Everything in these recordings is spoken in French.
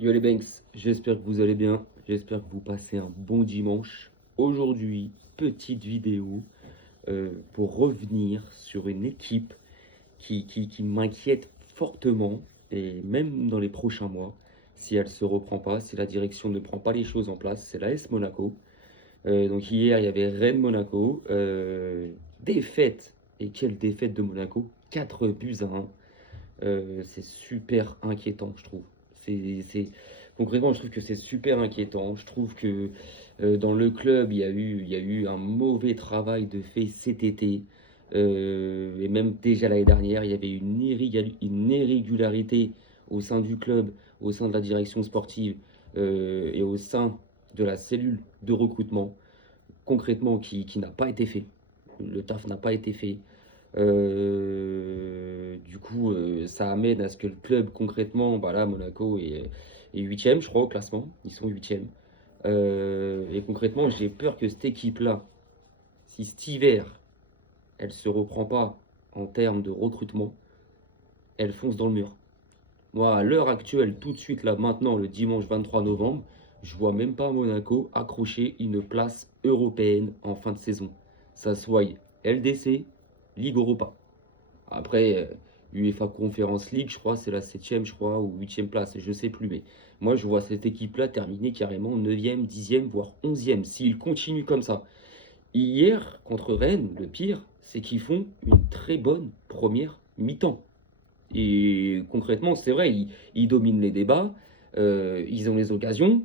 Yo les Banks, j'espère que vous allez bien, j'espère que vous passez un bon dimanche. Aujourd'hui, petite vidéo pour revenir sur une équipe qui m'inquiète fortement, et même dans les prochains mois, si elle se reprend pas, si la direction ne prend pas les choses en place, c'est l'AS Monaco. Donc hier, il y avait Rennes-Monaco, défaite, et quelle défaite de Monaco, 4 buts à 1. C'est super inquiétant, je trouve. C'est... Concrètement, je trouve que c'est super inquiétant. Je trouve que dans le club, il y a eu un mauvais travail de fait cet été. Et même déjà l'année dernière, il y avait une irrégularité au sein du club, au sein de la direction sportive et au sein de la cellule de recrutement, concrètement, qui n'a pas été fait. Le taf n'a pas été fait. Du coup, ça amène à ce que le club, concrètement, bah là, Monaco est 8e, je crois, au classement. Ils sont 8e. Et concrètement, j'ai peur que cette équipe-là, si cet hiver, elle se reprend pas en termes de recrutement, elle fonce dans le mur. Moi, à l'heure actuelle, tout de suite, là, maintenant, le dimanche 23 novembre, je vois même pas Monaco accrocher une place européenne en fin de saison. Ça soit LDC, Ligue Europa. Après, UEFA Conference League, je crois, c'est la 7e, je crois, ou 8e place, je sais plus. Mais moi, je vois cette équipe-là terminer carrément 9e, 10e, voire 11e, s'ils continuent comme ça. Hier, contre Rennes, le pire, c'est qu'ils font une très bonne première mi-temps. Et concrètement, c'est vrai, ils dominent les débats, ils ont les occasions,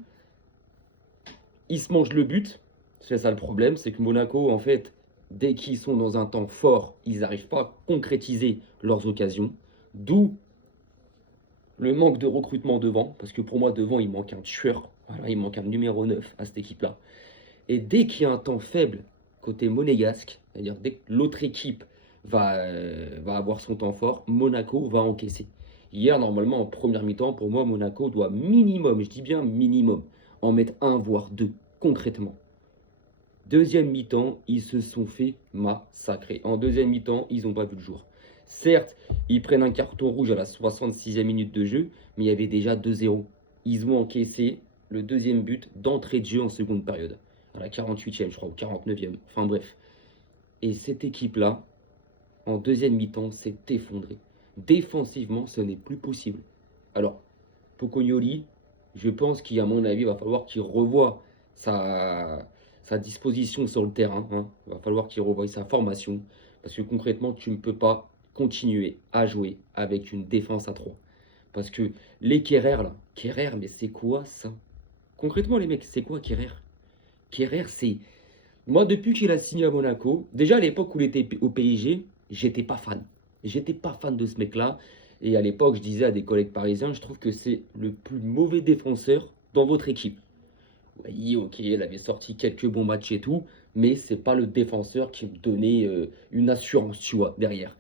ils se mangent le but. C'est ça le problème, c'est que Monaco, en fait, dès qu'ils sont dans un temps fort, ils n'arrivent pas à concrétiser leurs occasions. D'où le manque de recrutement devant, parce que pour moi, devant, il manque un tueur. Voilà, il manque un numéro 9 à cette équipe-là. Et dès qu'il y a un temps faible côté monégasque, c'est-à-dire dès que l'autre équipe va avoir son temps fort, Monaco va encaisser. Hier, normalement, en première mi-temps, pour moi, Monaco doit minimum, je dis bien minimum, en mettre un, voire deux, concrètement. Deuxième mi-temps, ils se sont fait massacrer. En deuxième mi-temps, ils n'ont pas vu le jour. Certes, ils prennent un carton rouge à la 66e minute de jeu, mais il y avait déjà 2-0. Ils ont encaissé le deuxième but d'entrée de jeu en seconde période. À la 48e, je crois, ou 49e. Enfin bref. Et cette équipe-là, en deuxième mi-temps, s'est effondrée. Défensivement, ce n'est plus possible. Alors, Pocognoli, je pense qu'à mon avis, il va falloir qu'il revoie sa disposition sur le terrain, hein. Il va falloir qu'il revoie sa formation. Parce que concrètement, tu ne peux pas continuer à jouer avec une défense à 3. Parce que les Kerrer, là, Kerrer, mais c'est quoi ça? Concrètement, les mecs, c'est quoi Kerrer? Kerrer, c'est. Moi, depuis qu'il a signé à Monaco, déjà à l'époque où il était au PSG, j'étais pas fan. J'étais pas fan de ce mec-là. Et à l'époque, je disais à des collègues parisiens, je trouve que c'est le plus mauvais défenseur dans votre équipe. Oui, ok, il avait sorti quelques bons matchs et tout, mais c'est pas le défenseur qui me donnait une assurance, tu vois, derrière.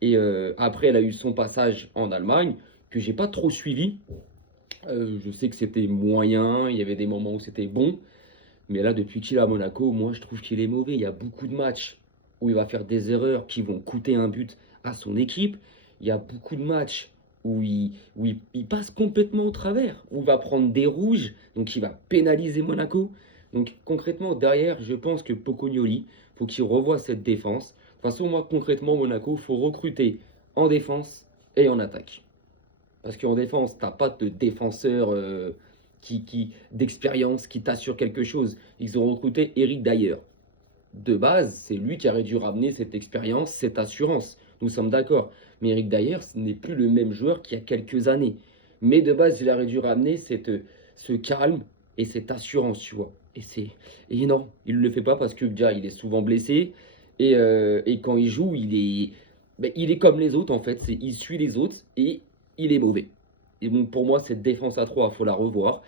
Et après, elle a eu son passage en Allemagne, que j'ai pas trop suivi. Je sais que c'était moyen, il y avait des moments où c'était bon, mais là, depuis qu'il est à Monaco, moi, je trouve qu'il est mauvais. Il y a beaucoup de matchs où il va faire des erreurs qui vont coûter un but à son équipe. Il y a beaucoup de matchs où il passe complètement au travers, où il va prendre des rouges, donc il va pénaliser Monaco. Donc concrètement, derrière, je pense que Pocognoli, faut qu'il revoie cette défense. De toute façon, moi, concrètement, Monaco, faut recruter en défense et en attaque. Parce qu'en défense, tu n'as pas de défenseur d'expérience qui t'assure quelque chose. Ils ont recruté Eric Dyer. De base, c'est lui qui aurait dû ramener cette expérience, cette assurance. Nous sommes d'accord. Mais Eric Dyer, ce n'est plus le même joueur qu'il y a quelques années. Mais de base, il aurait dû ramener ce calme et cette assurance, tu vois. Et non, il ne le fait pas parce que déjà, il est souvent blessé. Et quand il joue, il est comme les autres, en fait. Il suit les autres et il est mauvais. Et donc, pour moi, cette défense à 3, il faut la revoir.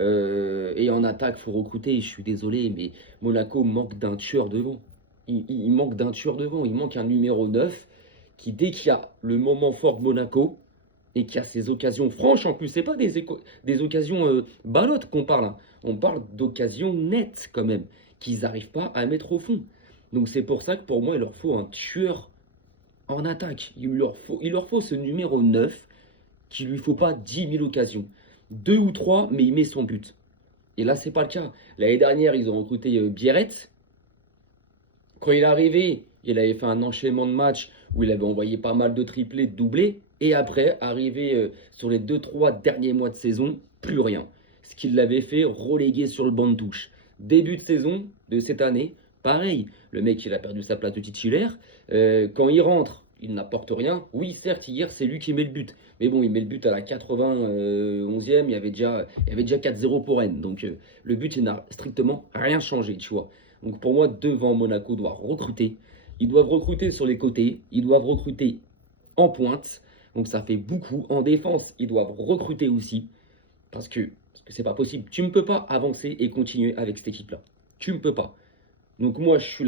Et en attaque, il faut recruter. Je suis désolé, mais Monaco manque d'un tueur devant. Il manque d'un tueur devant. Il manque un numéro 9 qui, dès qu'il y a le moment fort de Monaco et qu'il y a ces occasions franches, en plus, c'est pas des occasions balottes qu'on parle, hein. On parle d'occasions nettes quand même, qu'ils n'arrivent pas à mettre au fond. Donc c'est pour ça que pour moi, il leur faut un tueur en attaque. Il leur faut ce numéro 9 qu'il lui faut pas 10 000 occasions. 2 ou 3, mais il met son but. Et là, c'est pas le cas. L'année dernière, ils ont recruté Biarritz. Quand il est arrivé, il avait fait un enchaînement de matchs où il avait envoyé pas mal de triplés, de doublés. Et après, arrivé sur les 2-3 derniers mois de saison, plus rien. Ce qui l'avait fait reléguer sur le banc de touche. Début de saison de cette année, pareil. Le mec, il a perdu sa place de titulaire. Quand il rentre, il n'apporte rien. Oui, certes, hier, c'est lui qui met le but. Mais bon, il met le but à la 91e. Il y avait déjà 4-0 pour Rennes. Donc, le but, il n'a strictement rien changé, tu vois. Donc pour moi, devant, Monaco doit recruter. Ils doivent recruter sur les côtés. Ils doivent recruter en pointe. Donc ça fait beaucoup. En défense, ils doivent recruter aussi. Parce que c'est pas possible. Tu ne peux pas avancer et continuer avec cette équipe-là. Tu ne peux pas. Donc moi, je suis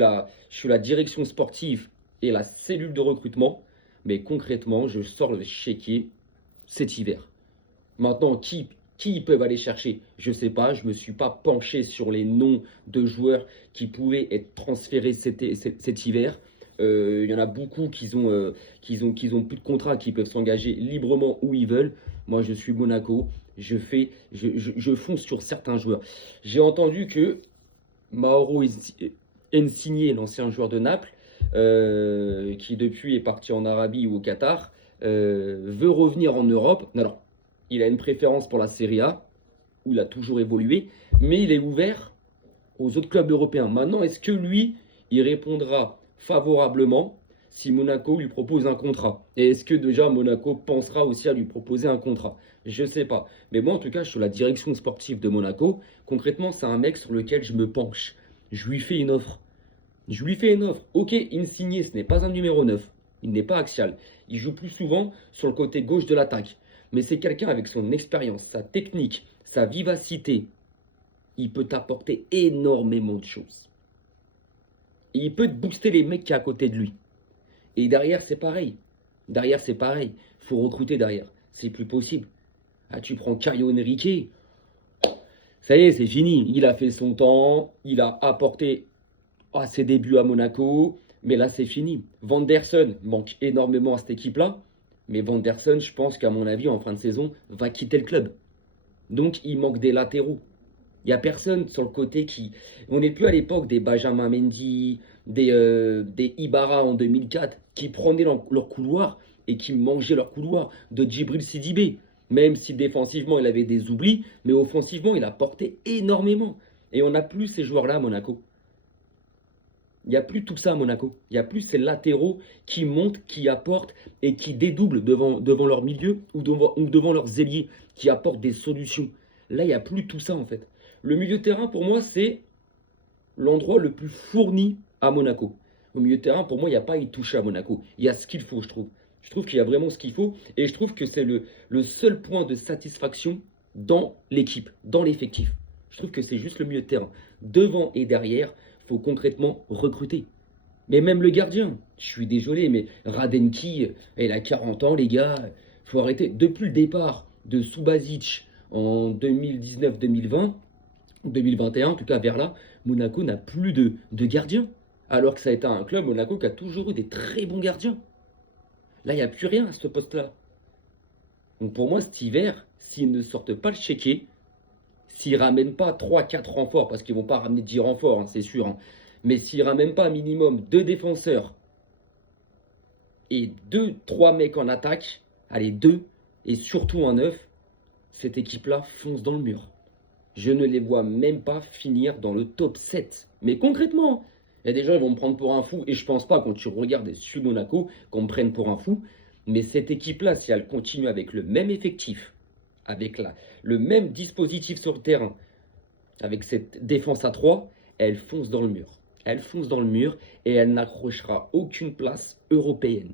la direction sportive et la cellule de recrutement. Mais concrètement, je sors le chéquier cet hiver. Maintenant, qui ils peuvent aller chercher? Je ne sais pas. Je ne me suis pas penché sur les noms de joueurs qui pouvaient être transférés cet hiver. Il y en a beaucoup qui ont plus de contrat, qui peuvent s'engager librement où ils veulent. Moi, je suis Monaco. Je fonce sur certains joueurs. J'ai entendu que Mauro Insigne, l'ancien joueur de Naples, qui depuis est parti en Arabie ou au Qatar, veut revenir en Europe. Alors, il a une préférence pour la Serie A, où il a toujours évolué, mais il est ouvert aux autres clubs européens. Maintenant, est-ce que lui, il répondra favorablement si Monaco lui propose un contrat? Et est-ce que déjà Monaco pensera aussi à lui proposer un contrat? Je ne sais pas. Mais moi, en tout cas, je suis la direction sportive de Monaco. Concrètement, c'est un mec sur lequel je me penche. Je lui fais une offre. Je lui fais une offre. Ok, Insigne, ce n'est pas un numéro 9. Il n'est pas axial. Il joue plus souvent sur le côté gauche de l'attaque. Mais c'est quelqu'un avec son expérience, sa technique, sa vivacité. Il peut t'apporter énormément de choses. Et il peut te booster les mecs qui sont à côté de lui. Et derrière, c'est pareil. Derrière, c'est pareil. Il faut recruter derrière. C'est plus possible. Ah, tu prends Caio Henrique. Ça y est, c'est fini. Il a fait son temps. Il a apporté ses débuts à Monaco. Mais là, c'est fini. Vanderson manque énormément à cette équipe-là. Mais Vanderson, je pense qu'à mon avis, en fin de saison, va quitter le club. Donc, il manque des latéraux. Il n'y a personne sur le côté qui... On n'est plus à l'époque des Benjamin Mendy, des Ibarra en 2004, qui prenaient leur couloir et qui mangeaient leur couloir, de Djibril Sidibé. Même si défensivement, il avait des oublis, mais offensivement, il a porté énormément. Et on n'a plus ces joueurs-là à Monaco. Il n'y a plus tout ça à Monaco. Il n'y a plus ces latéraux qui montent, qui apportent et qui dédoublent devant leur milieu ou devant leurs ailiers, qui apportent des solutions. Là, il n'y a plus tout ça en fait. Le milieu de terrain, pour moi, c'est l'endroit le plus fourni à Monaco. Au milieu de terrain, pour moi, il n'y a pas à y toucher à Monaco. Il y a ce qu'il faut, je trouve. Je trouve qu'il y a vraiment ce qu'il faut. Et je trouve que c'est le seul point de satisfaction dans l'équipe, dans l'effectif. Je trouve que c'est juste le milieu de terrain. Devant et derrière, il faut concrètement recruter. Mais même le gardien, je suis désolé, mais Radenki, il a 40 ans, les gars. Il faut arrêter. Depuis le départ de Subasic en 2019-2020, 2021, en tout cas vers là, Monaco n'a plus de gardien. Alors que ça a été un club, Monaco, qui a toujours eu des très bons gardiens. Là, il n'y a plus rien à ce poste-là. Donc pour moi, cet hiver, s'ils ne sortent pas le chéquier, s'ils ne ramènent pas 3-4 renforts, parce qu'ils ne vont pas ramener 10 renforts, hein, c'est sûr, hein, mais s'ils ne ramènent pas un minimum 2 défenseurs et 2-3 mecs en attaque, allez, 2, et surtout un 9, cette équipe-là fonce dans le mur. Je ne les vois même pas finir dans le top 7. Mais concrètement, il y a des gens qui vont me prendre pour un fou. Et je pense pas, quand tu regardes et suis Monaco, qu'on me prenne pour un fou. Mais cette équipe-là, si elle continue avec le même effectif, avec le même dispositif sur le terrain, avec cette défense à 3, elle fonce dans le mur. Elle fonce dans le mur et elle n'accrochera aucune place européenne.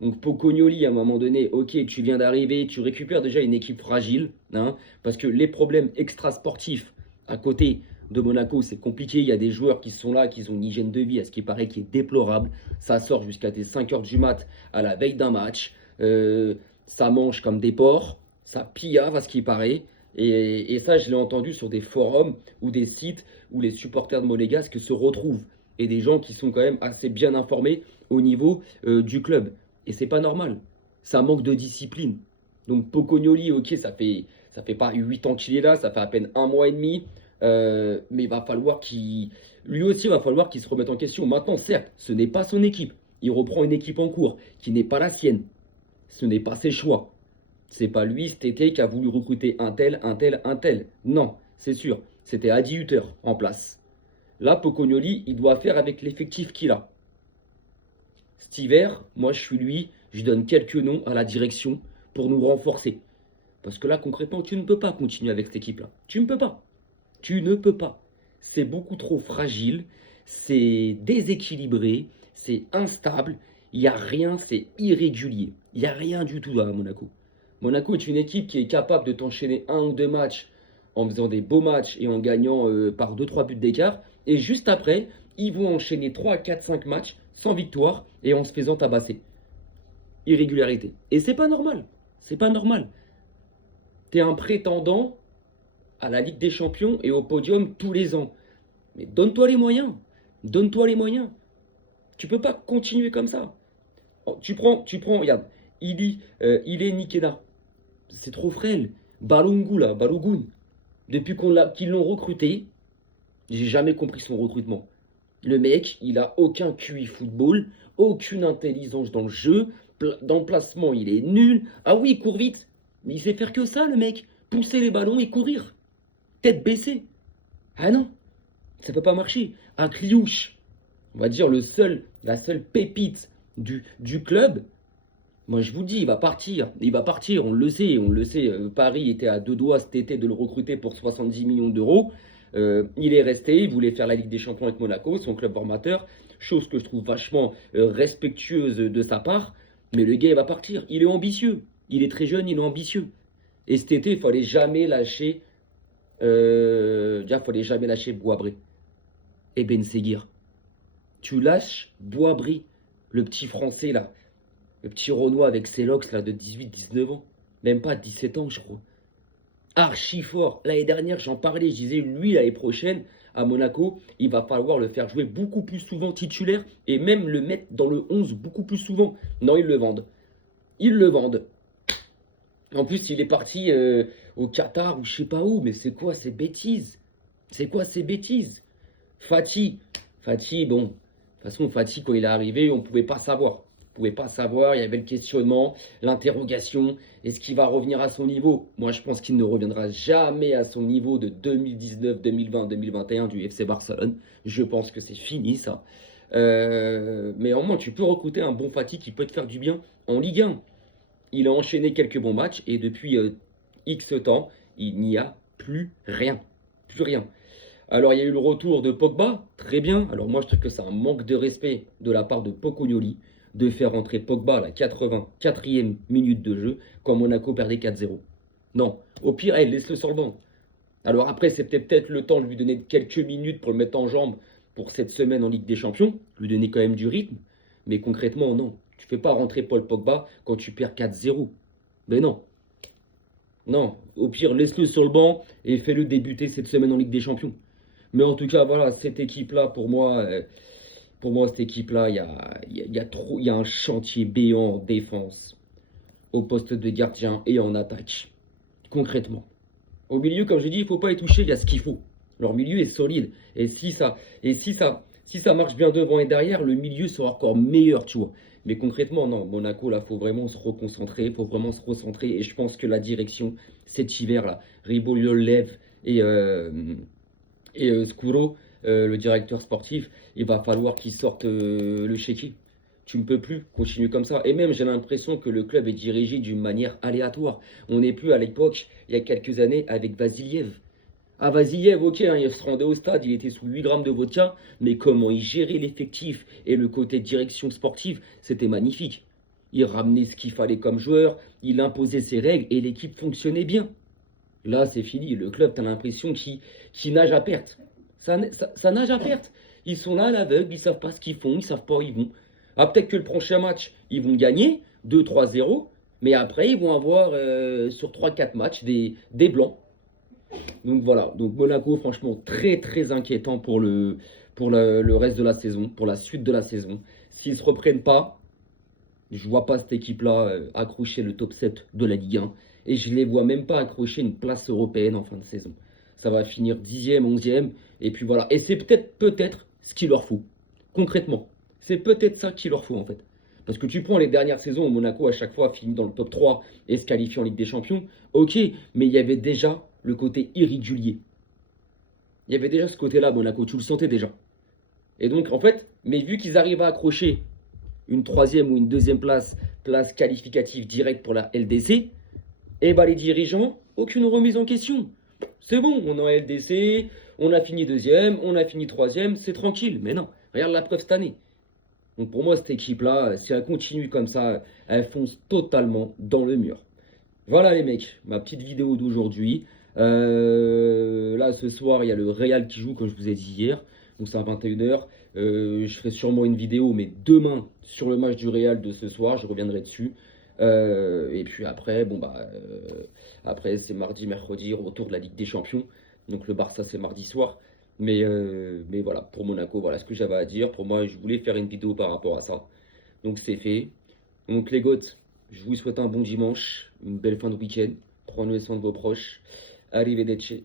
Donc Pocognoli, à un moment donné, ok, tu viens d'arriver, tu récupères déjà une équipe fragile, hein, parce que les problèmes extrasportifs à côté de Monaco, c'est compliqué. Il y a des joueurs qui sont là, qui ont une hygiène de vie, à ce qui paraît, qui est déplorable. Ça sort jusqu'à tes 5 heures du mat à la veille d'un match. Ça mange comme des porcs, ça pillave à ce qui paraît. Et ça, je l'ai entendu sur des forums ou des sites où les supporters de Monégasque se retrouvent. Et des gens qui sont quand même assez bien informés au niveau du club. Et c'est pas normal. Ça manque de discipline. Donc Pocognoli, ok, ça fait Ça fait pas 8 ans qu'il est là, ça fait à peine un mois et demi. Mais il va falloir lui aussi, il va falloir qu'il se remette en question. Maintenant, certes, ce n'est pas son équipe. Il reprend une équipe en cours qui n'est pas la sienne. Ce n'est pas ses choix. C'est pas lui cet été qui a voulu recruter un tel, un tel, un tel. Non, c'est sûr. C'était Adi Hutter en place. Là, Pocognoli, il doit faire avec l'effectif qu'il a. Cet hiver, moi je suis lui, je donne quelques noms à la direction pour nous renforcer. Parce que là, concrètement, tu ne peux pas continuer avec cette équipe-là. Tu ne peux pas. Tu ne peux pas. C'est beaucoup trop fragile, c'est déséquilibré, c'est instable, il n'y a rien, c'est irrégulier. Il n'y a rien du tout à Monaco. Monaco est une équipe qui est capable de t'enchaîner un ou deux matchs en faisant des beaux matchs et en gagnant par deux trois buts d'écart. Et juste après, ils vont enchaîner 3, 4, 5 matchs sans victoire et en se faisant tabasser. Irrégularité. Et c'est pas normal. C'est pas normal. T'es un prétendant à la Ligue des Champions et au podium tous les ans. Mais donne-toi les moyens. Donne-toi les moyens. Tu peux pas continuer comme ça. Oh, regarde, il est Nikeda. C'est trop frêle. Balungu là, Balogun. Depuis qu'ils l'ont recruté, j'ai jamais compris son recrutement. Le mec, il a aucun QI football, aucune intelligence dans le jeu. Dans le placement, il est nul. Ah oui, il court vite. Mais il sait faire que ça, le mec. Pousser les ballons et courir. Tête baissée. Ah non, ça peut pas marcher. Un Kliouche, on va dire la seule pépite du club. Moi, je vous dis, il va partir. Il va partir, on le sait. On le sait. Paris était à deux doigts cet été de le recruter pour 70 millions d'euros. Il est resté. Il voulait faire la Ligue des Champions avec Monaco, son club formateur. Chose que je trouve vachement respectueuse de sa part. Mais le gars, il va partir. Il est ambitieux. Il est très jeune, il est ambitieux. Et cet été, il fallait jamais lâcher. Déjà, il fallait jamais lâcher Boisbré et Ben Seguir. Tu lâches Boisbré, le petit français là. Le petit Renoir avec ses locks là de 18-19 ans. Même pas 17 ans, je crois. Archi fort. L'année dernière, j'en parlais. Je disais, lui, l'année prochaine, à Monaco, il va falloir le faire jouer beaucoup plus souvent titulaire et même le mettre dans le 11 beaucoup plus souvent. Non, ils le vendent. Ils le vendent. En plus, il est parti au Qatar ou je sais pas où. Mais c'est quoi ces bêtises? C'est quoi ces bêtises? Fati, bon. De toute façon, Fati, quand il est arrivé, on ne pouvait pas savoir. On ne pouvait pas savoir, il y avait le questionnement, l'interrogation. Est-ce qu'il va revenir à son niveau? Moi, je pense qu'il ne reviendra jamais à son niveau de 2019, 2020, 2021 du FC Barcelone. Je pense que c'est fini, ça. Mais au moins, tu peux recruter un bon Fati qui peut te faire du bien en Ligue 1. Il a enchaîné quelques bons matchs et depuis X temps, il n'y a plus rien. Plus rien. Alors, il y a eu le retour de Pogba, très bien. Alors, moi, je trouve que c'est un manque de respect de la part de Pocognoli de faire entrer Pogba à la 84e minute de jeu quand Monaco perdait 4-0. Non, au pire, laisse-le sur le banc. Alors après, c'était peut-être le temps de lui donner quelques minutes pour le mettre en jambe pour cette semaine en Ligue des Champions, lui donner quand même du rythme. Mais concrètement, non. Tu ne fais pas rentrer Paul Pogba quand tu perds 4-0. Mais non. Non, au pire, laisse-le sur le banc et fais-le débuter cette semaine en Ligue des Champions. Mais en tout cas, voilà, cette équipe-là, pour moi, cette équipe-là, il y a un chantier béant en défense, au poste de gardien et en attaque. Concrètement. Au milieu, comme je dis, il ne faut pas y toucher, il y a ce qu'il faut. Leur milieu est solide. Et si ça marche bien devant et derrière, le milieu sera encore meilleur, tu vois. Mais concrètement, non, Monaco, là, il faut vraiment se reconcentrer, il faut vraiment se recentrer. Et je pense que la direction, cet hiver-là, Riboliolev et Scuro, le directeur sportif, il va falloir qu'ils sortent le chéquier. Tu ne peux plus continuer comme ça. Et même, j'ai l'impression que le club est dirigé d'une manière aléatoire. On n'est plus à l'époque, il y a quelques années, avec Vasiliev. Ah, Vasiliev, ok, hein, il se rendait au stade, il était sous 8 grammes de vodka, mais comment il gérait l'effectif et le côté direction sportive, c'était magnifique. Il ramenait ce qu'il fallait comme joueur, il imposait ses règles et l'équipe fonctionnait bien. Là, c'est fini. Le club, tu as l'impression qu'il nage à perte. Ça nage à perte. Ils sont là à l'aveugle, ils savent pas ce qu'ils font, ils savent pas où ils vont. Ah, peut-être que le prochain match, ils vont gagner 2-3-0, mais après, ils vont avoir sur 3-4 matchs des blancs. Donc voilà. Donc Monaco, franchement, très très inquiétant pour le reste de la saison, pour la suite de la saison. S'ils ne se reprennent pas, je vois pas cette équipe-là accrocher le top 7 de la Ligue 1. Et je les vois même pas accrocher une place européenne en fin de saison. Ça va finir 10e, 11e, et puis voilà. Et c'est peut-être ce qu'il leur faut, concrètement. C'est peut-être ça qu'il leur faut en fait. Parce que tu prends les dernières saisons où Monaco, à chaque fois, finit dans le top 3 et se qualifie en Ligue des Champions. Ok, mais il y avait déjà le côté irrégulier. Il y avait déjà ce côté-là, Monaco, tu le sentais déjà. Et donc, en fait, mais vu qu'ils arrivent à accrocher une troisième ou une deuxième place, place qualificative directe pour la LDC, et bah les dirigeants, aucune remise en question. C'est bon, on est en LDC, on a fini deuxième, on a fini troisième, c'est tranquille. Mais non, regarde la preuve cette année. Donc pour moi, cette équipe-là, si elle continue comme ça, elle fonce totalement dans le mur. Voilà les mecs, ma petite vidéo d'aujourd'hui. Là, ce soir, il y a le Real qui joue, comme je vous ai dit hier. Donc c'est à 21h. Je ferai sûrement une vidéo, mais demain, sur le match du Real de ce soir, je reviendrai dessus. Et puis après, bon bah, après c'est mardi, mercredi, retour de la Ligue des Champions. Donc le Barça, c'est mardi soir. Mais voilà, pour Monaco, voilà ce que j'avais à dire. Pour moi, je voulais faire une vidéo par rapport à ça. Donc c'est fait. Donc les gouttes, je vous souhaite un bon dimanche, une belle fin de week-end. Prenez soin de vos proches. Arrivederci.